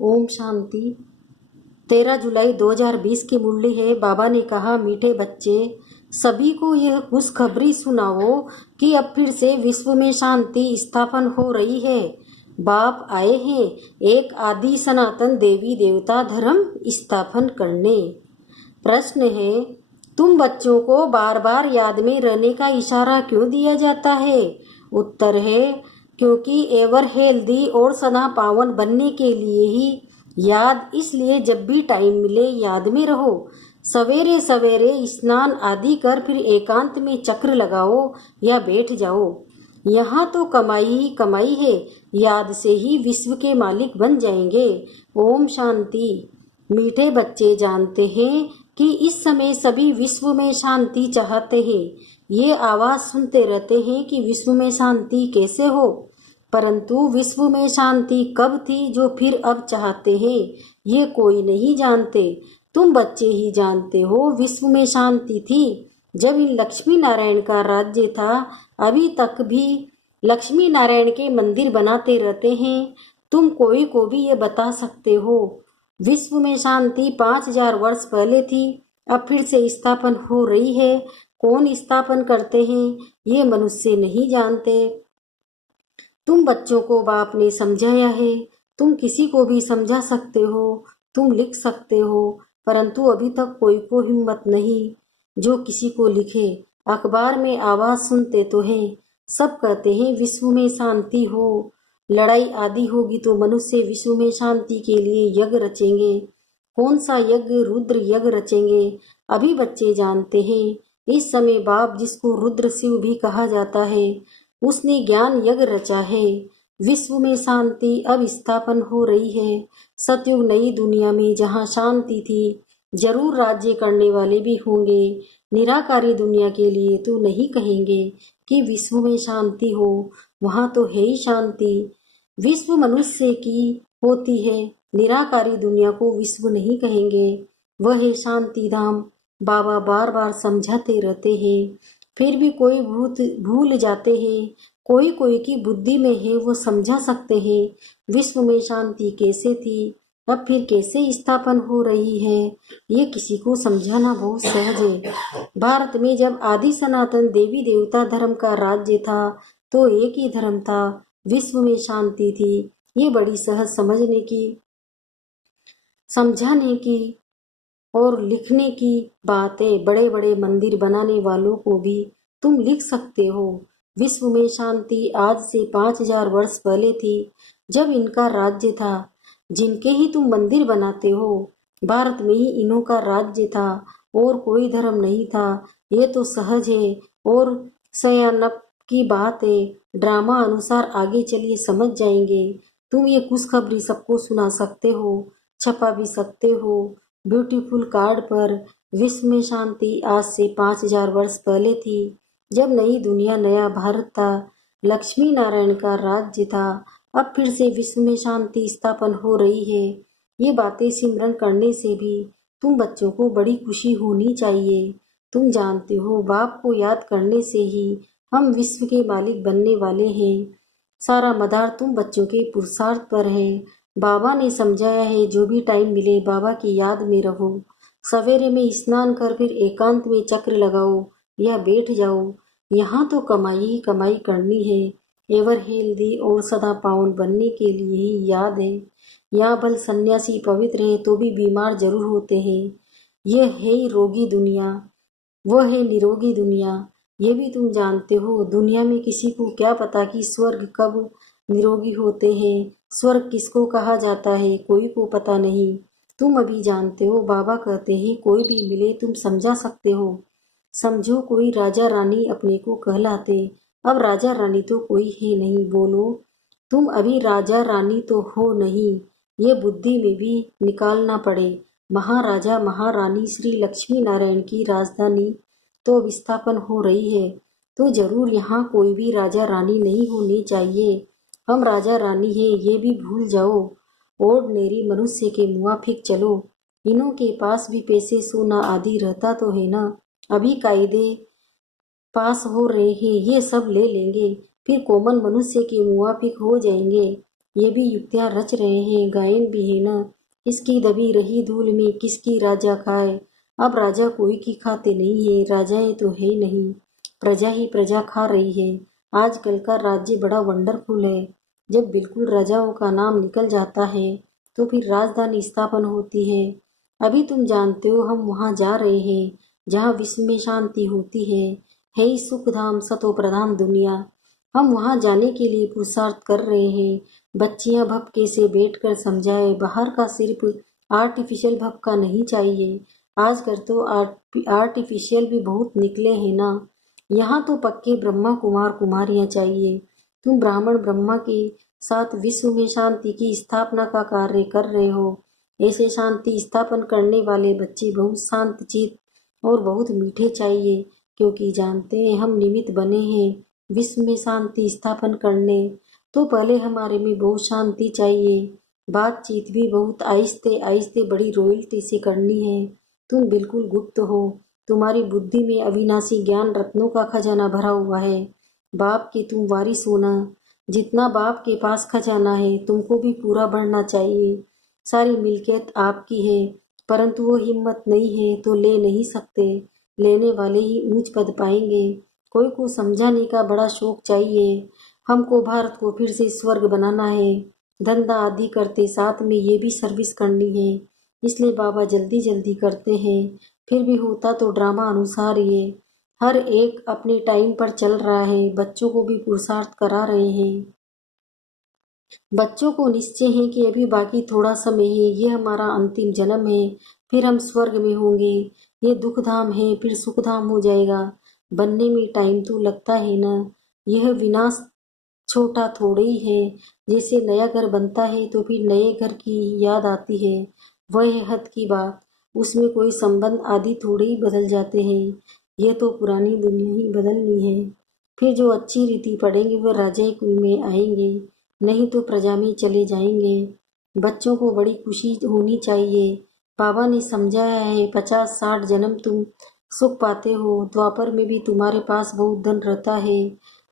ओम शांति। 13 जुलाई 2020 की मुरली है। बाबा ने कहा, मीठे बच्चे, सभी को यह खुशखबरी सुनाओ कि अब फिर से विश्व में शांति स्थापन हो रही है। बाप आए हैं एक आदि सनातन देवी देवता धर्म स्थापन करने। प्रश्न है, तुम बच्चों को बार बार याद में रहने का इशारा क्यों दिया जाता है? उत्तर है, क्योंकि एवर हेल्दी और सदा पावन बनने के लिए ही याद, इसलिए जब भी टाइम मिले याद में रहो। सवेरे सवेरे स्नान आदि कर फिर एकांत में चक्र लगाओ या बैठ जाओ। यहाँ तो कमाई ही कमाई है। याद से ही विश्व के मालिक बन जाएंगे। ओम शांति। मीठे बच्चे जानते हैं कि इस समय सभी विश्व में शांति चाहते हैं। ये आवाज सुनते रहते हैं कि विश्व में शांति कैसे हो, परंतु विश्व में शांति कब थी जो फिर अब चाहते हैं, ये कोई नहीं जानते। तुम बच्चे ही जानते हो विश्व में शांति थी जब इन लक्ष्मी नारायण का राज्य था। अभी तक भी लक्ष्मी नारायण के मंदिर बनाते रहते हैं। तुम कोई को भी ये बता सकते हो विश्व में शांति 5000 वर्ष पहले थी, अब फिर से स्थापन हो रही है। कौन स्थापन करते हैं ये मनुष्य नहीं जानते। तुम बच्चों को बाप ने समझाया है। तुम किसी को भी समझा सकते हो, तुम लिख सकते हो, परंतु अभी तक कोई को हिम्मत नहीं जो किसी को लिखे। अखबार में आवाज सुनते तो हैं, सब कहते हैं विश्व में शांति हो। लड़ाई आदि होगी तो मनुष्य विश्व में शांति के लिए यज्ञ रचेंगे। कौन सा यज्ञ? रुद्र यज्ञ रचेंगे। अभी बच्चे जानते हैं इस समय बाप, जिसको रुद्र शिव भी कहा जाता है, उसने ज्ञान यज्ञ रचा है। विश्व में शांति अब स्थापन हो रही है। सतयुग नई दुनिया में जहाँ शांति थी, जरूर राज्य करने वाले भी होंगे। निराकारी दुनिया के लिए तो नहीं कहेंगे कि विश्व में शांति हो, वहाँ तो है ही शांति। विश्व मनुष्य की होती है, निराकारी दुनिया को विश्व नहीं कहेंगे, वह है शांति धाम। बाबा बार बार समझाते रहते हैं, फिर भी कोई भूल जाते हैं। कोई कोई की बुद्धि में है, वो समझा सकते हैं विश्व में शांति कैसे थी, अब फिर कैसे स्थापन हो रही है। ये किसी को समझाना बहुत सहज है। भारत में जब आदि सनातन देवी देवता धर्म का राज्य था तो एक ही धर्म था, विश्व में शांति थी। ये बड़ी सहज समझने की, समझाने की और लिखने की बात है। बड़े बड़े मंदिर बनाने वालों को भी तुम लिख सकते हो। विश्व में शांति आज से 5000 वर्ष पहले थी जब इनका राज्य था, जिनके ही तुम मंदिर बनाते हो। भारत में ही इन्हों का राज्य था और कोई धर्म नहीं था। ये तो सहज है और सयानप की बात है। ड्रामा अनुसार आगे चलिए समझ जाएंगे। तुम ये खुशखबरी सबको सुना सकते हो, छपा भी सकते हो ब्यूटीफुल कार्ड पर। विश्व में शांति आज से 5000 वर्ष पहले थी जब नई दुनिया नया भारत था, लक्ष्मी नारायण का राज्य था। अब फिर से विश्व में शांति स्थापन हो रही है। ये बातें सिमरन करने से भी तुम बच्चों को बड़ी खुशी होनी चाहिए। तुम जानते हो बाप को याद करने से ही हम विश्व के मालिक बनने वाले हैं। सारा मदार तुम बच्चों के पुरुषार्थ पर है। बाबा ने समझाया है, जो भी टाइम मिले बाबा की याद में रहो। सवेरे में स्नान कर फिर एकांत में चक्र लगाओ या बैठ जाओ। यहाँ तो कमाई ही कमाई करनी है। एवर हेल्दी और सदा पावन बनने के लिए ही याद है। यहाँ भल सन्यासी पवित्र है तो भी बीमार जरूर होते हैं। यह है ही रोगी दुनिया, वह है निरोगी दुनिया। ये भी तुम जानते हो। दुनिया में किसी को क्या पता कि स्वर्ग कब निरोगी होते हैं। स्वर्ग किसको कहा जाता है कोई को पता नहीं। तुम अभी जानते हो। बाबा कहते हैं कोई भी मिले तुम समझा सकते हो। समझो कोई राजा रानी अपने को कहलाते, अब राजा रानी तो कोई है नहीं। बोलो तुम अभी राजा रानी तो हो नहीं, ये बुद्धि में भी निकालना पड़े। महाराजा महारानी श्री लक्ष्मी नारायण की राजधानी तो विस्थापन हो रही है, तो जरूर यहाँ कोई भी राजा रानी नहीं होनी चाहिए। हम राजा रानी हैं ये भी भूल जाओ। ऑर्डिनरी मनुष्य के मुआफिक चलो। इन्हों के पास भी पैसे सोना आदि रहता तो है ना। अभी कायदे पास हो रहे हैं, ये सब ले लेंगे, फिर कॉमन मनुष्य के मुआफिक हो जाएंगे। ये भी युक्तियाँ रच रहे हैं, गायन भी है न। किसकी दबी रही धूल में किसकी राजा खाए। अब राजा कोई की खाते नहीं है, राजाएं तो है नहीं, प्रजा ही प्रजा खा रही है। आजकल का राज्य बड़ा वंडरफुल है। जब बिल्कुल राजाओं का नाम निकल जाता है तो फिर राजधानी स्थापन होती है। अभी तुम जानते हो हम वहाँ जा रहे हैं जहाँ विश्व में शांति होती है ही सुख धाम सतो प्रधान दुनिया। हम वहाँ जाने के लिए पुरुषार्थ कर रहे हैं। बच्चियां भपके से बैठकर समझाए, बाहर का सिर्फ आर्टिफिशियल भपका नहीं चाहिए। आजकल तो आर्टिफिशियल भी बहुत निकले हैं ना। यहाँ तो पक्के ब्रह्मा कुमार कुमारियां चाहिए। तुम ब्राह्मण ब्रह्मा के साथ विश्व में शांति की स्थापना का कार्य कर रहे हो। ऐसे शांति स्थापन करने वाले बच्चे बहुत शांत चित्त और बहुत मीठे चाहिए, क्योंकि जानते हैं हम निमित्त बने हैं विश्व में शांति स्थापन करने। तो पहले हमारे में बहुत शांति चाहिए। बातचीत भी बहुत आहिस्ते आहिस्ते बड़ी रॉयल्टी से करनी है। तुम बिल्कुल गुप्त हो। तुम्हारी बुद्धि में अविनाशी ज्ञान रत्नों का खजाना भरा हुआ है। बाप के तुम वारिस हो ना। जितना बाप के पास खजाना है तुमको भी पूरा बढ़ना चाहिए। सारी मिल्कियत आपकी है, परंतु वो हिम्मत नहीं है तो ले नहीं सकते। लेने वाले ही ऊंच पद पाएंगे। कोई को समझाने का बड़ा शौक चाहिए। हमको भारत को फिर से स्वर्ग बनाना है। धंधा आदि करते साथ में ये भी सर्विस करनी है, इसलिए बाबा जल्दी जल्दी करते हैं। फिर भी होता तो ड्रामा अनुसार ये। हर एक अपने टाइम पर चल रहा है। बच्चों को भी पुरुषार्थ करा रहे हैं। बच्चों को निश्चय है कि अभी बाकी थोड़ा समय है, ये हमारा अंतिम जन्म है, फिर हम स्वर्ग में होंगे। ये दुख धाम है फिर सुख धाम हो जाएगा। बनने में टाइम तो लगता है ना। यह विनाश छोटा थोड़े ही है। जैसे नया घर बनता है तो फिर नए घर की याद आती है, वह है हद की बात। उसमें कोई संबंध आदि थोड़े ही बदल जाते हैं। ये तो पुरानी दुनिया ही बदलनी है। फिर जो अच्छी रीति पढ़ेंगे वह राजा कुल में आएंगे, नहीं तो प्रजा में चले जाएंगे। बच्चों को बड़ी खुशी होनी चाहिए। बाबा ने समझाया है 50-60 जन्म तुम सुख पाते हो। द्वापर में भी तुम्हारे पास बहुत धन रहता है।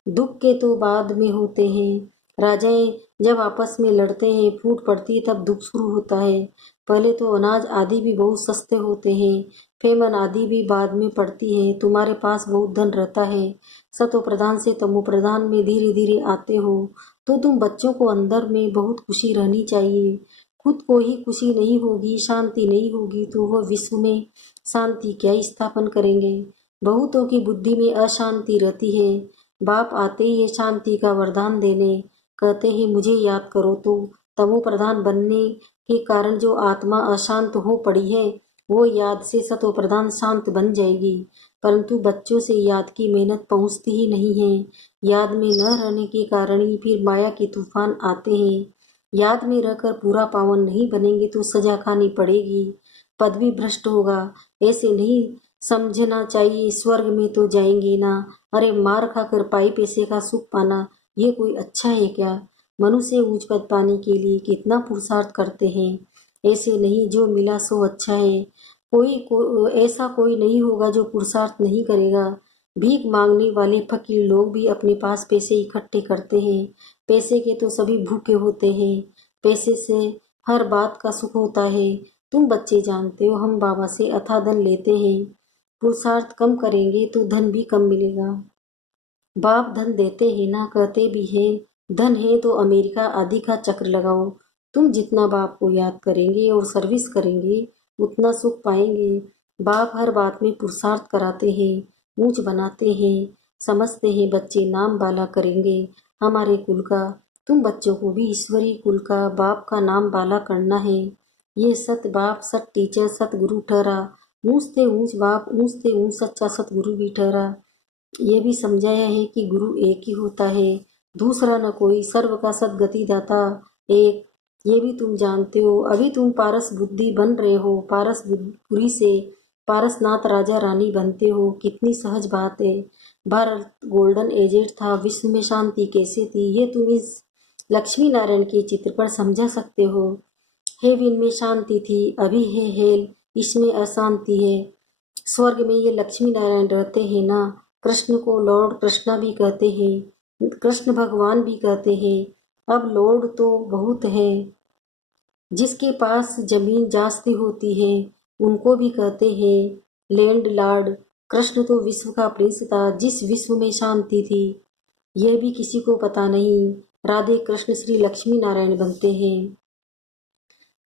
दुख के तो बाद में होते हैं। राजाएं जब आपस में लड़ते हैं फूट पड़ती है तब दुख शुरू होता है। पहले तो अनाज आदि भी बहुत सस्ते होते हैं, फेमन आदि भी बाद में पड़ती है। तुम्हारे पास बहुत धन रहता है। सतो प्रधान से तमो प्रधान में धीरे धीरे आते हो, तो तुम बच्चों को अंदर में बहुत खुशी रहनी चाहिए। खुद को ही खुशी नहीं होगी, शांति नहीं होगी, तो वह विश्व में शांति क्या स्थापन करेंगे। बहुतों की बुद्धि में अशांति रहती है। बाप आते ही ये शांति का वरदान देने, कहते हैं मुझे याद करो। तो तमो प्रधान बनने के कारण जो आत्मा अशांत हो पड़ी है, वो याद से सतो प्रधान शांत बन जाएगी। परंतु बच्चों से याद की मेहनत पहुंचती ही नहीं है। याद में न रहने के कारण ही फिर माया के तूफान आते हैं। याद में रहकर पूरा पावन नहीं बनेंगे तो सजा खानी पड़ेगी, पद भी भ्रष्ट होगा। ऐसे नहीं समझना चाहिए स्वर्ग में तो जाएंगे ना। अरे मार खाकर पाई पैसे का सुख पाना ये कोई अच्छा है क्या। मनुष्य ऊंच पद पाने के लिए कितना पुरुषार्थ करते हैं। ऐसे नहीं जो मिला सो अच्छा है। ऐसा कोई नहीं होगा जो पुरुषार्थ नहीं करेगा। भीख मांगने वाले फकीर लोग भी अपने पास पैसे इकट्ठे करते हैं। पैसे के तो सभी भूखे होते हैं। पैसे से हर बात का सुख होता है। तुम बच्चे जानते हो हम बाबा से अथाह धन लेते हैं। पुरुषार्थ कम करेंगे तो धन भी कम मिलेगा। बाप धन देते हैं ना, कहते भी है धन है तो अमेरिका आदि का चक्र लगाओ। तुम जितना बाप को याद करेंगे और सर्विस करेंगे उतना सुख पाएंगे। बाप हर बात में पुरुषार्थ कराते हैं, ऊंच बनाते हैं। समझते हैं बच्चे नाम बाला करेंगे हमारे कुल का। तुम बच्चों को भी ईश्वरी कुल का बाप का नाम बाला करना है। ये सत बाप सत टीचर सत गुरु ठहरा। ऊंचते ऊंच बाप ऊंचते ऊंच सच्चा सतगुरु भी ठहरा। ये भी समझाया है कि गुरु एक ही होता है, दूसरा न कोई, सर्व का सदगति दाता एक। ये भी तुम जानते हो। अभी तुम पारस बुद्धि बन रहे हो, पारस बुद्धि से पारसनाथ राजा रानी बनते हो। कितनी सहज बात है। भारत गोल्डन एजेड था, विश्व में शांति कैसे थी ये तुम इस लक्ष्मी नारायण के चित्र पर समझा सकते हो। हेवन में शांति थी, अभी है हेल, इसमें अशांति है। स्वर्ग में ये लक्ष्मी नारायण रहते हैं ना। कृष्ण को लॉर्ड कृष्णा भी कहते हैं, कृष्ण भगवान भी कहते हैं। अब लोड तो बहुत है। जिसके पास जमीन जास्ती होती है उनको भी कहते हैं लैंड लॉर्ड। कृष्ण तो विश्व का प्रिंस था, जिस विश्व में शांति थी यह भी किसी को पता नहीं। राधे कृष्ण श्री लक्ष्मी नारायण बनते हैं।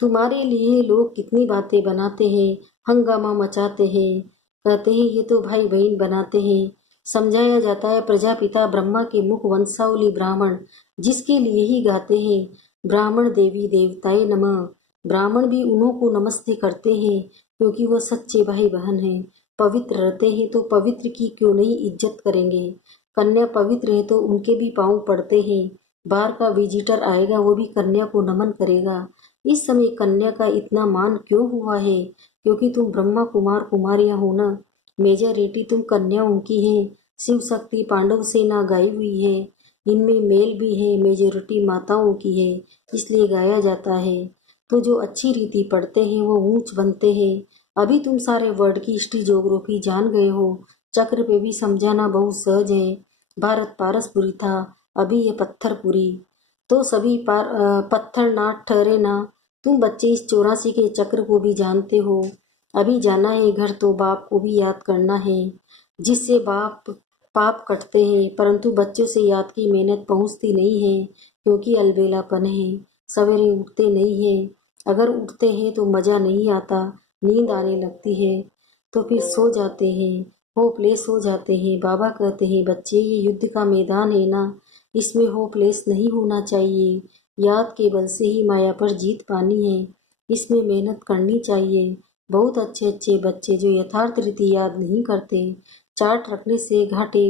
तुम्हारे लिए लोग कितनी बातें बनाते हैं, हंगामा मचाते हैं, कहते हैं ये तो भाई बहन बनाते हैं। समझाया जाता है प्रजापिता ब्रह्मा के मुख वंशावली ब्राह्मण, जिसके लिए ही गाते हैं ब्राह्मण देवी देवताए नमः। ब्राह्मण भी उन्हों को नमस्ते करते हैं क्योंकि वह सच्चे भाई बहन हैं। पवित्र रहते हैं तो पवित्र की क्यों नहीं इज्जत करेंगे। कन्या पवित्र है तो उनके भी पांव पड़ते हैं। बाहर का विजिटर आएगा वो भी कन्या को नमन करेगा। इस समय कन्या का इतना मान क्यों हुआ है? क्योंकि तुम ब्रह्मा कुमार कुमारियां हो ना। मेजॉरिटी तुम कन्याओं की है। शिव शक्ति पांडव सेना गाई हुई है, इनमें मेल भी है। मेजॉरिटी माताओं की है, इसलिए गाया जाता है। तो जो अच्छी रीति पढ़ते हैं वो ऊंच बनते हैं। अभी तुम सारे वर्ड की हिस्ट्री ज्योग्राफी जान गए हो। चक्र पे भी समझाना बहुत सहज है। भारत पारसपुरी था, अभी ये पत्थरपुरी। तो सभी पत्थर ना ठहरे ना। तुम बच्चे इस 84 के चक्र को भी जानते हो। अभी जाना है घर तो बाप को भी याद करना है, जिससे बाप पाप कटते हैं। परंतु बच्चों से याद की मेहनत पहुंचती नहीं है क्योंकि अलबेलापन है। सवेरे उठते नहीं है, अगर उठते हैं तो मज़ा नहीं आता, नींद आने लगती है तो फिर सो जाते हैं, होपलेस हो जाते हैं। बाबा कहते हैं बच्चे ये युद्ध का मैदान है ना, इसमें होपलेस नहीं होना चाहिए। याद के बल से ही माया पर जीत पानी है, इसमें मेहनत करनी चाहिए। बहुत अच्छे अच्छे बच्चे जो यथार्थ रीति याद नहीं करते, चार्ट रखने से घाटे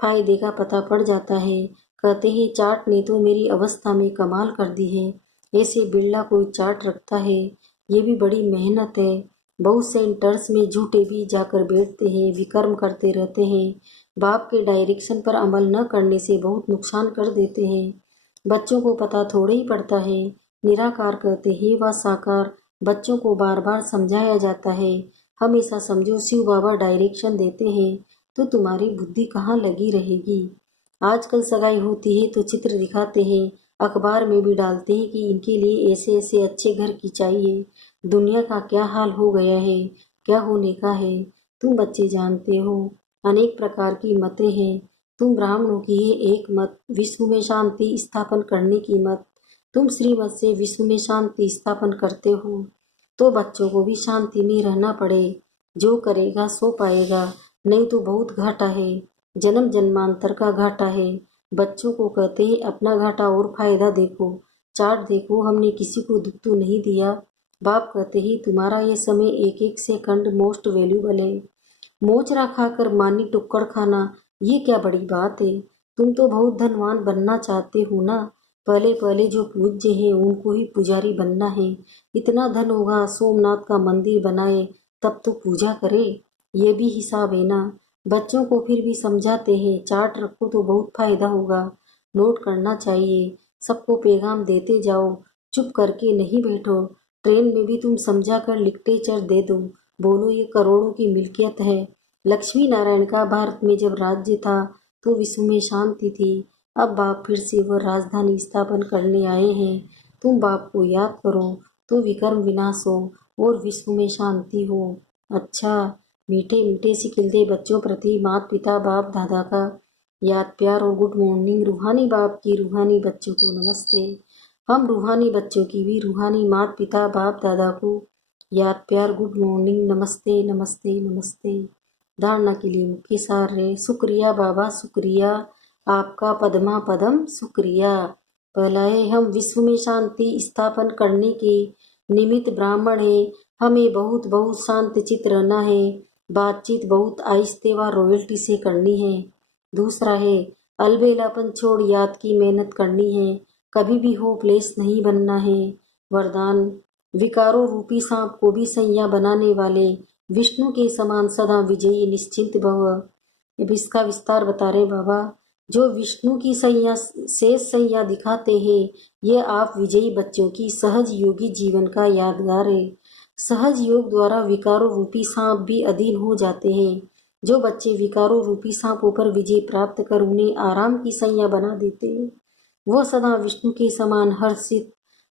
फायदे का पता पड़ जाता है। कहते हैं चार्ट ने तो मेरी अवस्था में कमाल कर दी है। ऐसे बिरला कोई चार्ट रखता है, ये भी बड़ी मेहनत है। बहुत सेंटर्स में झूठे भी जाकर बैठते हैं, विकर्म करते रहते हैं। बाप के डायरेक्शन पर अमल न करने से बहुत नुकसान कर देते हैं। बच्चों को पता थोड़े ही पड़ता है। निराकार कहते हैं व साकार, बच्चों को बार बार समझाया जाता है। हमेशा समझो शिव बाबा डायरेक्शन देते हैं तो तुम्हारी बुद्धि कहाँ लगी रहेगी। आजकल सगाई होती है तो चित्र दिखाते हैं, अखबार में भी डालते हैं कि इनके लिए ऐसे ऐसे अच्छे घर की चाहिए। दुनिया का क्या हाल हो गया है, क्या होने का है, तुम बच्चे जानते हो। अनेक प्रकार की मतें हैं। तुम ब्राह्मणों की है एक मत, विश्व में शांति स्थापन करने की मत। तुम श्रीमत से विश्व में शांति स्थापन करते हो तो बच्चों को भी शांति में रहना पड़े। जो करेगा सो पाएगा, नहीं तो बहुत घाटा है। जन्म जन्मांतर का घाटा है। बच्चों को कहते हैं अपना घाटा और फायदा देखो। चार्ट देखो, हमने किसी को दुख तो नहीं दिया। बाप कहते हैं तुम्हारा ये समय एक एक सेकंड मोस्ट वैल्यूबल है। मोचरा खाकर मानी टुक्कड़ खाना ये क्या बड़ी बात है। तुम तो बहुत धनवान बनना चाहते हो ना। पहले पहले जो पूज्य है उनको ही पुजारी बनना है। इतना धन होगा सोमनाथ का मंदिर बनाए तब तो पूजा करे। ये भी हिसाब है ना। बच्चों को फिर भी समझाते हैं चार्ट रखो तो बहुत फायदा होगा। नोट करना चाहिए, सबको पैगाम देते जाओ, चुप करके नहीं बैठो। ट्रेन में भी तुम समझा कर लिटरेचर दे दो, बोलो ये करोड़ों की मिल्कियत है। लक्ष्मी नारायण का भारत में जब राज्य था तो विश्व में शांति थी। अब बाप फिर से वह राजधानी स्थापन करने आए हैं। तुम बाप को याद करो तो विकर्म विनाश हो और विश्व में शांति हो। अच्छा, मीठे मीठे सिकिलते बच्चों प्रति माता पिता बाप दादा का याद प्यार और गुड मॉर्निंग। रूहानी बाप की रूहानी बच्चों को नमस्ते। हम रूहानी बच्चों की भी रूहानी माता पिता बाप दादा को याद प्यार गुड मॉर्निंग, नमस्ते नमस्ते नमस्ते। धारणा के लिए मुख्य सार है। शुक्रिया बाबा, शुक्रिया आपका पद्मा पदम शुक्रिया। पहला है हम विश्व में शांति स्थापन करने के निमित्त ब्राह्मण है। हमें बहुत बहुत शांत चित्त रहना है। बातचीत बहुत आहिस्ते व रॉयल्टी से करनी है। दूसरा है अलबेलापन छोड़ याद की मेहनत करनी है। कभी भी होपलेस नहीं बनना है। वरदान विकारों रूपी सांप को भी सैया बनाने वाले विष्णु के समान सदा विजयी निश्चिंत भव। अब इसका विस्तार बता रहे बाबा। जो विष्णु की सैया शेष सैया दिखाते हैं ये आप विजयी बच्चों की सहज योगी जीवन का यादगार है। सहज योग द्वारा विकारों रूपी सांप भी अधीन हो जाते हैं। जो बच्चे विकारों रूपी सांपों पर विजय प्राप्त कर उन्हें आराम की सैया बना देते हैं वह सदा विष्णु के समान हर्षित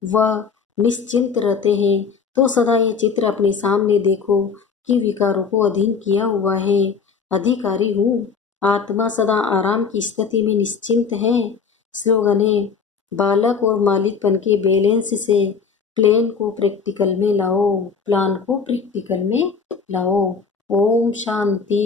व निश्चिंत रहते हैं। तो सदा ये चित्र अपने सामने देखो कि विकारों को अधीन किया हुआ है। अधिकारी हूँ। आत्मा सदा आराम की स्थिति में निश्चिंत है। स्लोगन है, बालक और मालिकपन के बैलेंस से प्लान को प्रैक्टिकल में लाओ। ओम शांति।